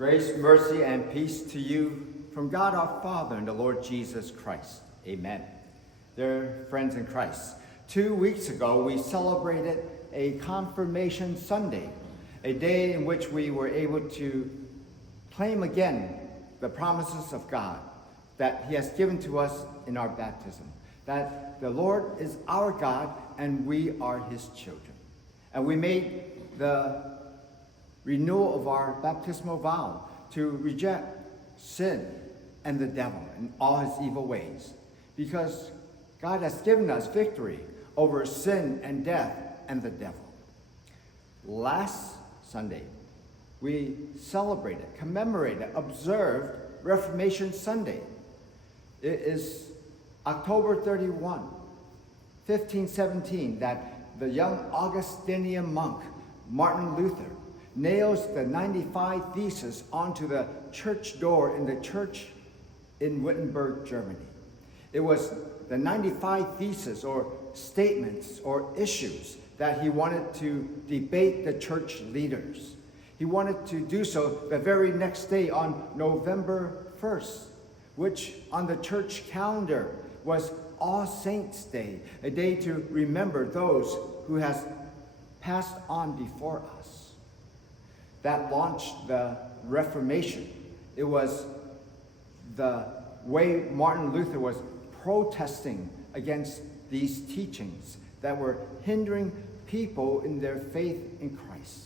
Grace, mercy, and peace to you from God our Father and the Lord Jesus Christ. Amen. Dear friends in Christ, 2 weeks ago we celebrated a Confirmation Sunday, a day in which we were able to claim again the promises of God that He has given to us in our baptism, that the Lord is our God and we are His children. And we made the renewal of our baptismal vow to reject sin and the devil and all his evil ways, because God has given us victory over sin and death and the devil. Last Sunday, we celebrated, commemorated, observed Reformation Sunday. It is October 31, 1517, that the young Augustinian monk Martin Luther nails the 95 Theses onto the church door in the church in Wittenberg, Germany. It was the 95 Theses or statements or issues that he wanted to debate the church leaders. He wanted to do so the very next day on November 1st, which on the church calendar was All Saints' Day, a day to remember those who has passed on before us. That launched the Reformation. It was the way Martin Luther was protesting against these teachings that were hindering people in their faith in Christ.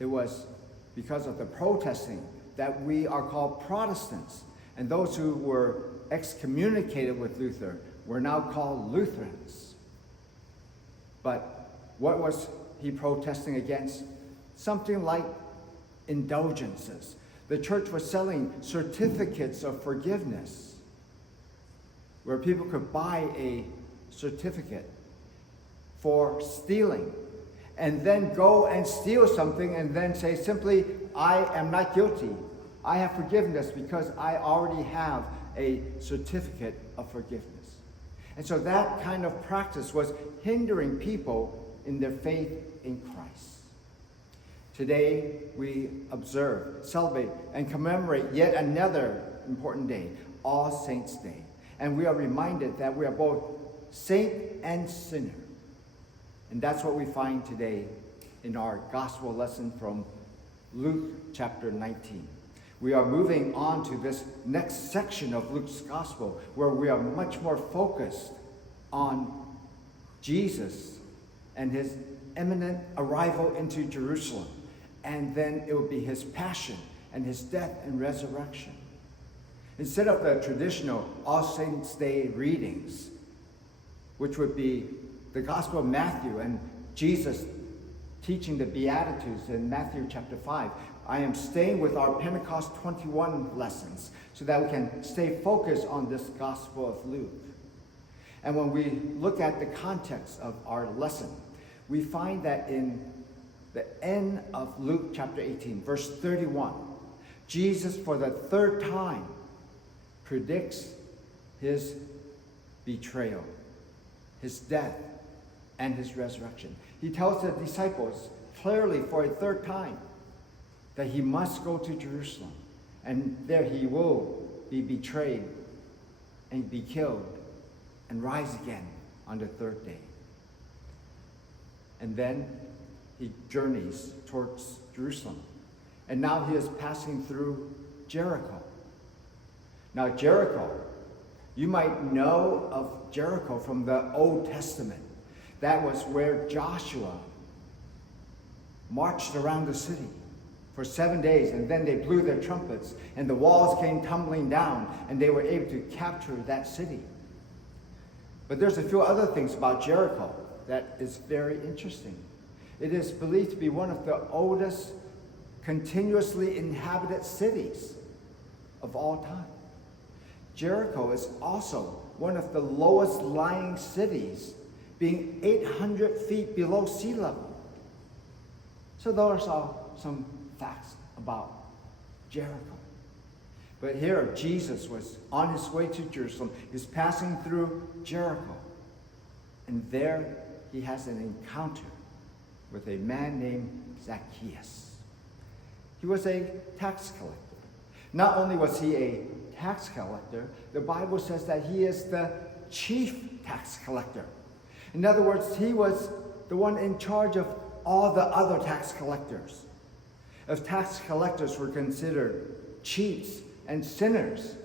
It was because of the protesting that we are called Protestants, and those who were excommunicated with Luther were now called Lutherans. But what was he protesting against? Something like indulgences. The church was selling certificates of forgiveness, where people could buy a certificate for stealing and then go and steal something and then say simply, I am not guilty. I have forgiveness because I already have a certificate of forgiveness. And so that kind of practice was hindering people in their faith in Christ. Today, we observe, celebrate, and commemorate yet another important day, All Saints' Day. And we are reminded that we are both saint and sinner. And that's what we find today in our gospel lesson from Luke chapter 19. We are moving on to this next section of Luke's gospel, where we are much more focused on Jesus and his imminent arrival into Jerusalem. And then it will be his passion and his death and resurrection. Instead of the traditional All Saints' Day readings, which would be the Gospel of Matthew and Jesus teaching the Beatitudes in Matthew chapter 5, I am staying with our Pentecost 21 lessons so that we can stay focused on this Gospel of Luke. And when we look at the context of our lesson, we find that in the end of Luke chapter 18, verse 31, Jesus for the third time predicts his betrayal, his death, and his resurrection. He tells the disciples clearly for a third time that he must go to Jerusalem, and there he will be betrayed and be killed and rise again on the third day. And then he journeys towards Jerusalem. And now he is passing through Jericho. Now Jericho, you might know of Jericho from the Old Testament. That was where Joshua marched around the city for 7 days, and then they blew their trumpets, and the walls came tumbling down, and they were able to capture that city. But there's a few other things about Jericho that is very interesting. It is believed to be one of the oldest continuously inhabited cities of all time. Jericho is also one of the lowest lying cities, being 800 feet below sea level. So those are some facts about Jericho. But here Jesus was on his way to Jerusalem. He's passing through Jericho. And there he has an encounter with a man named Zacchaeus. He was a tax collector. Not only was he a tax collector, the Bible says that he is the chief tax collector. In other words, he was the one in charge of all the other tax collectors. If tax collectors were considered cheats and sinners,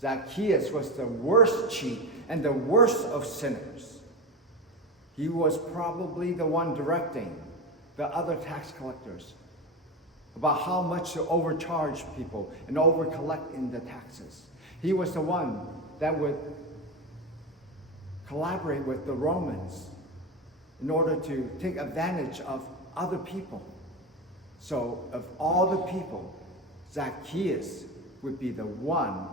Zacchaeus was the worst cheat and the worst of sinners. He was probably the one directing the other tax collectors about how much to overcharge people and overcollect in the taxes. He was the one that would collaborate with the Romans in order to take advantage of other people. So of all the people, Zacchaeus would be the one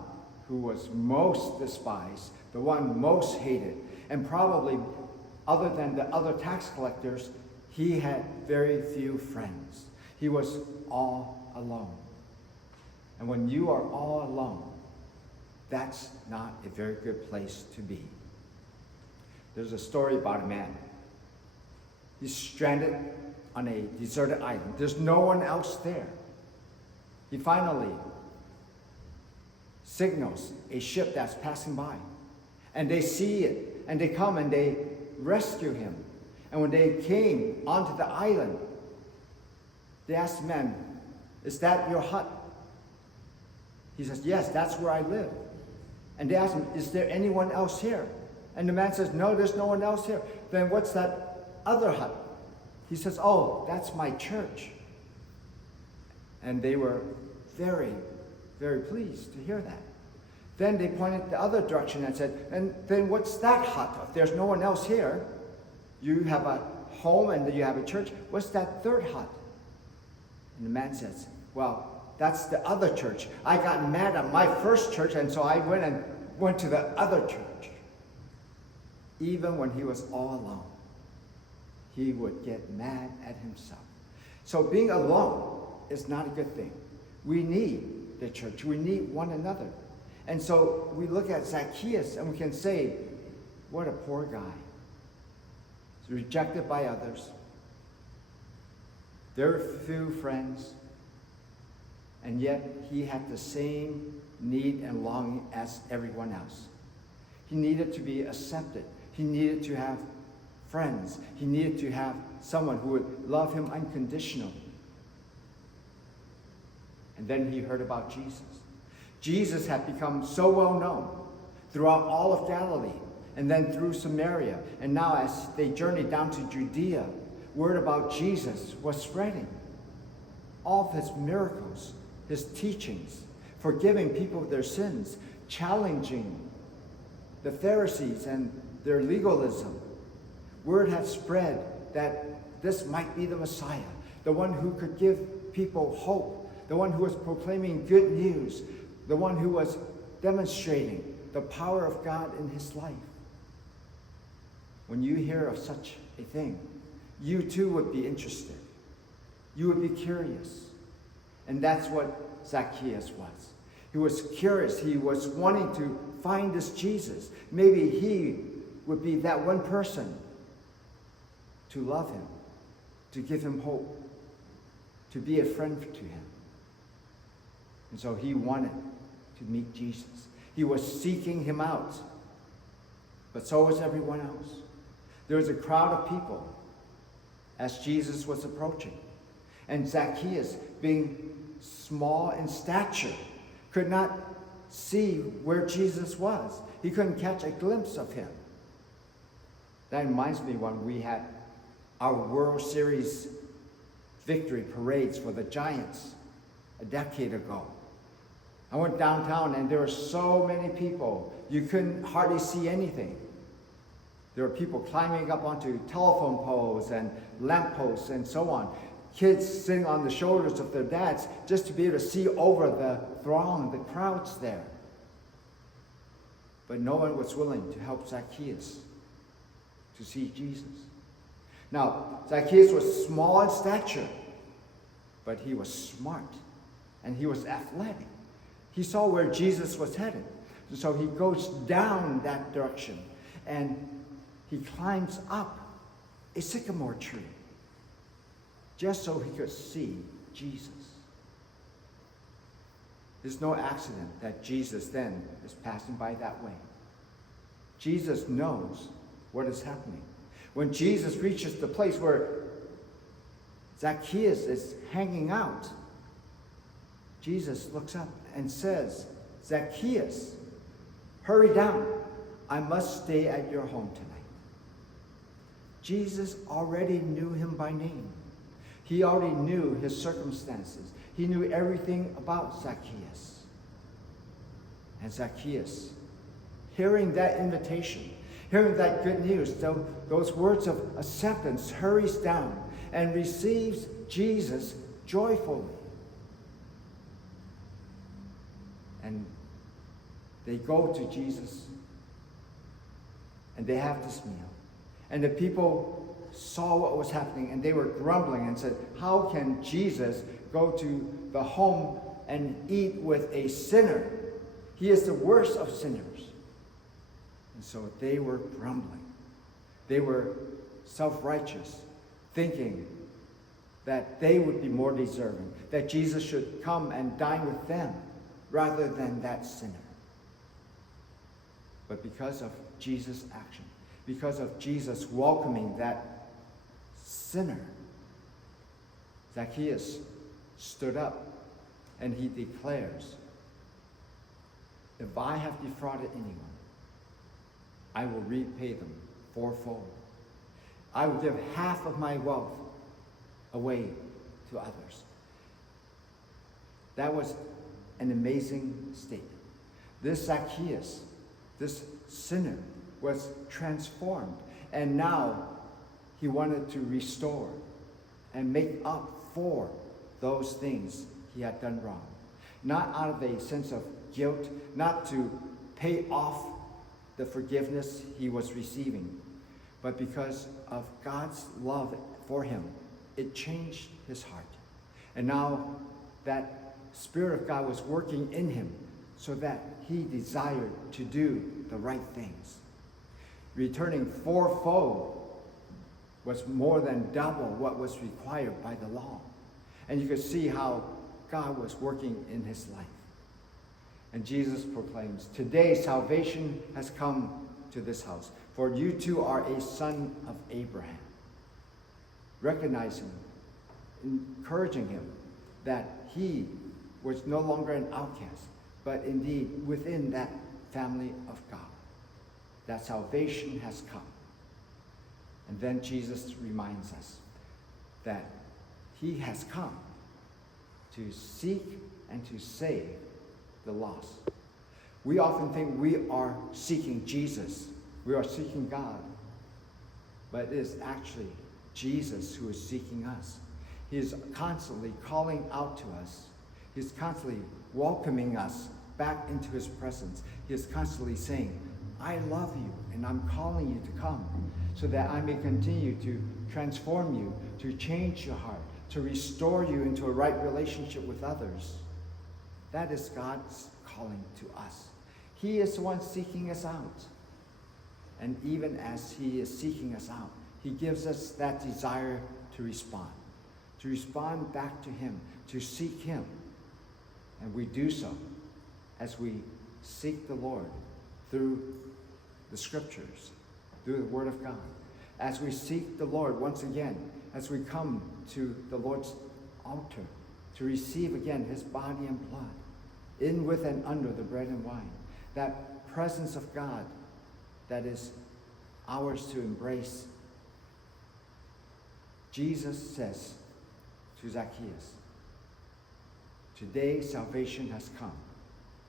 who was most despised, the one most hated, and probably other than the other tax collectors, he had very few friends. He was all alone. And when you are all alone, that's not a very good place to be. There's a story about a man. He's stranded on a deserted island. There's no one else there. He finally signals a ship that's passing by. And they see it, and they come and they rescue him. And when they came onto the island, they asked the man, "Is that your hut?" He says, "Yes, that's where I live." And they asked him, "Is there anyone else here?" And the man says, "No, there's no one else here." "Then what's that other hut?" He says, "Oh, that's my church." And they were very, very pleased to hear that. Then they pointed the other direction and said, "And then what's that hut? If there's no one else here, you have a home and you have a church. What's that third hut?" And the man says, "Well, that's the other church. I got mad at my first church, and so I went to the other church." Even when he was all alone, he would get mad at himself. So being alone is not a good thing. We need the church. We need one another. And so we look at Zacchaeus and we can say, what a poor guy. He's rejected by others. Very few friends. And yet he had the same need and longing as everyone else. He needed to be accepted. He needed to have friends. He needed to have someone who would love him unconditionally. And then he heard about Jesus. Jesus had become so well known throughout all of Galilee and then through Samaria. And now as they journeyed down to Judea, word about Jesus was spreading. All of his miracles, his teachings, forgiving people of their sins, challenging the Pharisees and their legalism. Word had spread that this might be the Messiah, the one who could give people hope, the one who was proclaiming good news, the one who was demonstrating the power of God in his life. When you hear of such a thing, you too would be interested. You would be curious. And that's what Zacchaeus was. He was curious. He was wanting to find this Jesus. Maybe he would be that one person to love him, to give him hope, to be a friend to him. And so he wanted to meet Jesus. He was seeking him out. But so was everyone else. There was a crowd of people as Jesus was approaching. And Zacchaeus, being small in stature, could not see where Jesus was. He couldn't catch a glimpse of him. That reminds me when we had our World Series victory parades for the Giants a decade ago. I went downtown and there were so many people, you couldn't hardly see anything. There were people climbing up onto telephone poles and lamp posts and so on. Kids sitting on the shoulders of their dads just to be able to see over the throng, the crowds there. But no one was willing to help Zacchaeus to see Jesus. Now, Zacchaeus was small in stature, but he was smart and he was athletic. He saw where Jesus was headed. So he goes down that direction and he climbs up a sycamore tree just so he could see Jesus. It's no accident that Jesus then is passing by that way. Jesus knows what is happening. When Jesus reaches the place where Zacchaeus is hanging out, Jesus looks up and says, Zacchaeus, hurry down. I must stay at your home tonight. Jesus already knew him by name. He already knew his circumstances. He knew everything about Zacchaeus. And Zacchaeus, hearing that invitation, hearing that good news, those words of acceptance, hurries down and receives Jesus joyfully. And they go to Jesus and they have this meal. And the people saw what was happening and they were grumbling and said, how can Jesus go to the home and eat with a sinner? He is the worst of sinners. And so they were grumbling. They were self-righteous, thinking that they would be more deserving, that Jesus should come and dine with them rather than that sinner. But because of Jesus' action, because of Jesus welcoming that sinner, Zacchaeus stood up and he declares, if I have defrauded anyone, I will repay them fourfold. I will give half of my wealth away to others. That was an amazing statement. This Zacchaeus, this sinner, was transformed, and now he wanted to restore and make up for those things he had done wrong. Not out of a sense of guilt, not to pay off the forgiveness he was receiving, but because of God's love for him. It changed his heart. And now that Spirit of God was working in him so that he desired to do the right things. Returning fourfold was more than double what was required by the law. And you could see how God was working in his life. And Jesus proclaims, today salvation has come to this house, for you too are a son of Abraham. Recognizing, encouraging him that he was no longer an outcast, but indeed within that family of God, that salvation has come. And then Jesus reminds us that he has come to seek and to save the lost. We often think we are seeking Jesus, we are seeking God, but it is actually Jesus who is seeking us. He is constantly calling out to us. He's constantly welcoming us back into his presence. He is constantly saying, I love you and I'm calling you to come so that I may continue to transform you, to change your heart, to restore you into a right relationship with others. That is God's calling to us. He is the one seeking us out. And even as he is seeking us out, he gives us that desire to respond back to him, to seek him. And we do so as we seek the Lord through the scriptures, through the word of God. As we seek the Lord once again, as we come to the Lord's altar to receive again his body and blood, in, with, and under the bread and wine, that presence of God that is ours to embrace. Jesus says to Zacchaeus, today salvation has come.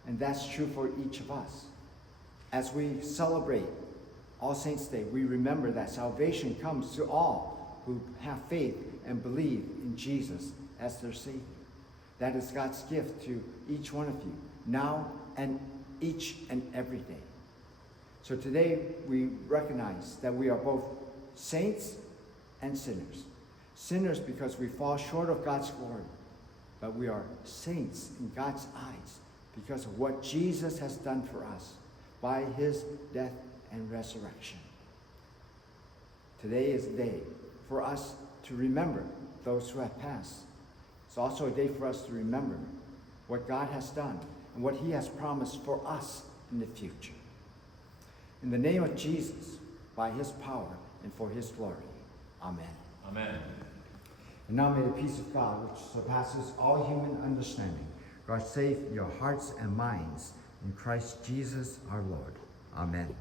And that's true for each of us. As we celebrate All Saints' Day, we remember that salvation comes to all who have faith and believe in Jesus as their Savior. That is God's gift to each one of you, now and each and every day. So today we recognize that we are both saints and sinners. Sinners because we fall short of God's glory, but we are saints in God's eyes because of what Jesus has done for us by his death and resurrection. Today is a day for us to remember those who have passed. It's also a day for us to remember what God has done and what he has promised for us in the future. In the name of Jesus, by his power and for his glory. Amen. Amen. And now may the peace of God, which surpasses all human understanding, guard safe your hearts and minds in Christ Jesus our Lord. Amen.